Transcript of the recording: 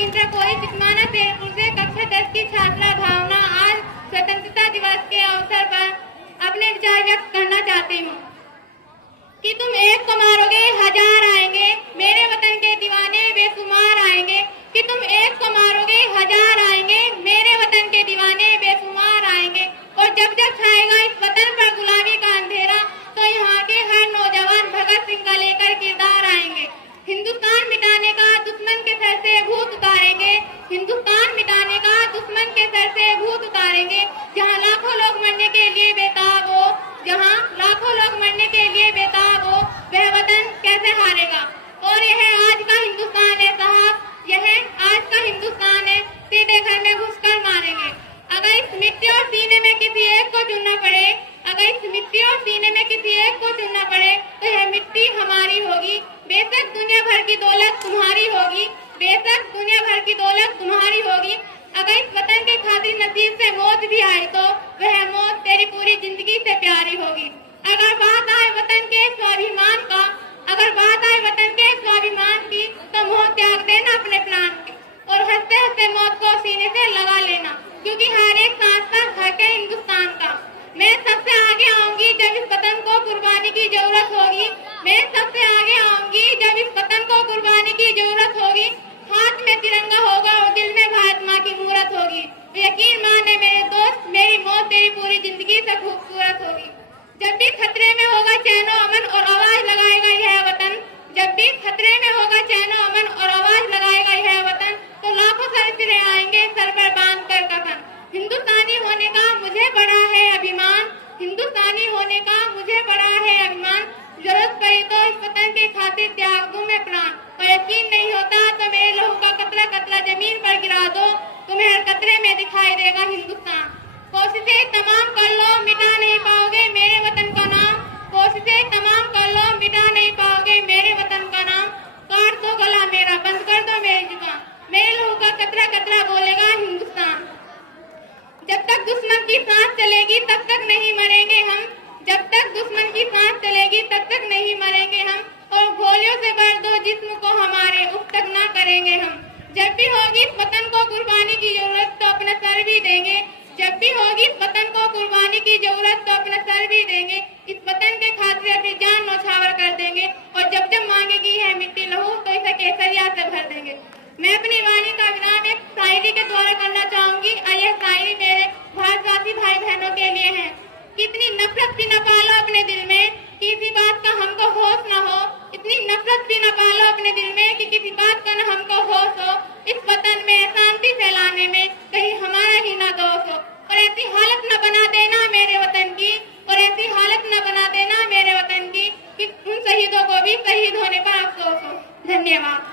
Inter कोई चिकमाना शेरपुर से कक्षा 10 की छात्रा भावना आज स्वतंत्रता दिवस के अवसर पर अपने विचार व्यक्त करना चाहती हूँ कि तुम एक को मारोगे हजार आएंगे, मेरे वतन के दीवाने बेशुमार आएंगे। कि तुम एक को मारोगे हजार आएंगे, मेरे वतन के दीवाने बेशुमार आएंगे। और जब जब छाएगा इस वतन पर गुलामी का अंधेरा, तो यहाँ के हर नौजवान भगत सिंह का लेकर किरदार आएंगे। हिंदुस्तान मिटाने का दुश्मन के सर से भूत उतारेंगे, हिंदुस्तान मिटाने का दुश्मन के सर से भूत उतारेंगे। जहाँ लाखों लोग मरने के लिए बेताब हो, जहाँ लाखों लोग मरने के लिए बेताब हो, वह वतन कैसे हारेगा। और यह आज का हिंदुस्तान है साहब, यह आज का हिंदुस्तान है, सीधे घर में घुसकर मारेंगे। अगर इस मिट्टी और सीने में किसी एक को चुनना पड़े, अगर इस मिट्टी और सीने में किसी एक को चुनना पड़े, तो यह मिट्टी हमारी होगी। बेशक दुनिया भर की दौलत तुम्हारी होगी, बेशक दुनिया भर की दौलत तुम्हारी होगी। अगर इस वतन के खातिर नसीब से मौत भी आए, तो वह मौत तेरी पूरी जिंदगी से प्यारी होगी। अगर बात आए वतन के स्वाभिमान का, अगर बात आए वतन के स्वाभिमान की, तो मोह त्याग देना अपने प्राण की और हंसते हंसते मौत को सीने से लगा लेना, क्योंकि हर एक सांस पर हक है हिंदुस्तान का। मैं सबसे आगे आऊंगी जब इस वतन को कुर्बानी की जरूरत होगी, मैं सबसे आगे आऊंगी जब इस वतन को कुर्बानी की जरूरत होगी। हाथ में तिरंगा होगा और दिल में भारत माँ की मूरत होगी। यकीन माने मेरे दोस्त, मेरी मौत तेरी पूरी जिंदगी से खूबसूरत होगी। जब भी खतरे में होगा चैनो अमन और आवाज लगाएगा यह वतन, जब भी खतरे में होगा चैनो अमन और आवाज लगाएगा यह वतन, तो लाखों सर सिरे आएंगे सर पर बांध कर कफन। हिंदुस्तानी होने का मुझे बड़ा है अभिमान, हिंदुस्तानी होने का मुझे बड़ा है अभिमान। जरूरत पड़ी तो इस वतन के खातिर त्याग दूं मैं प्राण। और यकीन नहीं होता तो मेरे लहू का कतरा कतरा जमीन पर गिरा दो, तुम्हें हर कतरे में दिखाई देगा हिंदुस्तान। कोशिशें तमाम कर लो, मिटा नहीं पाओगे मेरे वतन का नाम, कोशिशें तमाम कर लो, मिटा नहीं पाओगे मेरे वतन का नाम। काट दो गला मेरा, बंद कर दो मेरी जुबान, मेरे लहू का कतरा कतरा बोलेगा हिंदुस्तान। जब तक दुश्मन की सांस चलेगी तब तक नहीं मरेंगे हम, जब तक दुश्मन की सांस चलेगी तब तक नहीं मरेंगे हम। और गोलियों से भर दो जिस्म को हमारे, उस तक ना करेंगे हम। जब भी होगी इस वतन को कुर्बानी की जरूरत तो अपना सर भी देंगे, जब भी होगी इस वतन को कुर्बानी की जरूरत तो अपना सर भी देंगे। इस वतन के खातिर अपनी जान नौछावर कर देंगे। और जब जब मांगेगी है मिट्टी लहू, तो इसे केसरिया से भर देंगे। मैं अपनी वाणी का विराम एक शायरी के द्वारा करना चाहूंगी और यह शायरी मेरे भारतवासी भाई बहनों के लिए है। कितनी नफरत भी न पालो अपने दिल में, किसी बात का हमको होश न हो, इतनी नफरत भी न पालो अपने दिल में कि किसी बात का न हमको होश हो। इस वतन में शांति फैलाने में कहीं हमारा ही ना दोष हो। और ऐसी हालत न बना देना मेरे वतन की, और ऐसी हालत न बना देना मेरे वतन की कि उन शहीदों को भी शहीद होने पर अफसोस हो। धन्यवाद।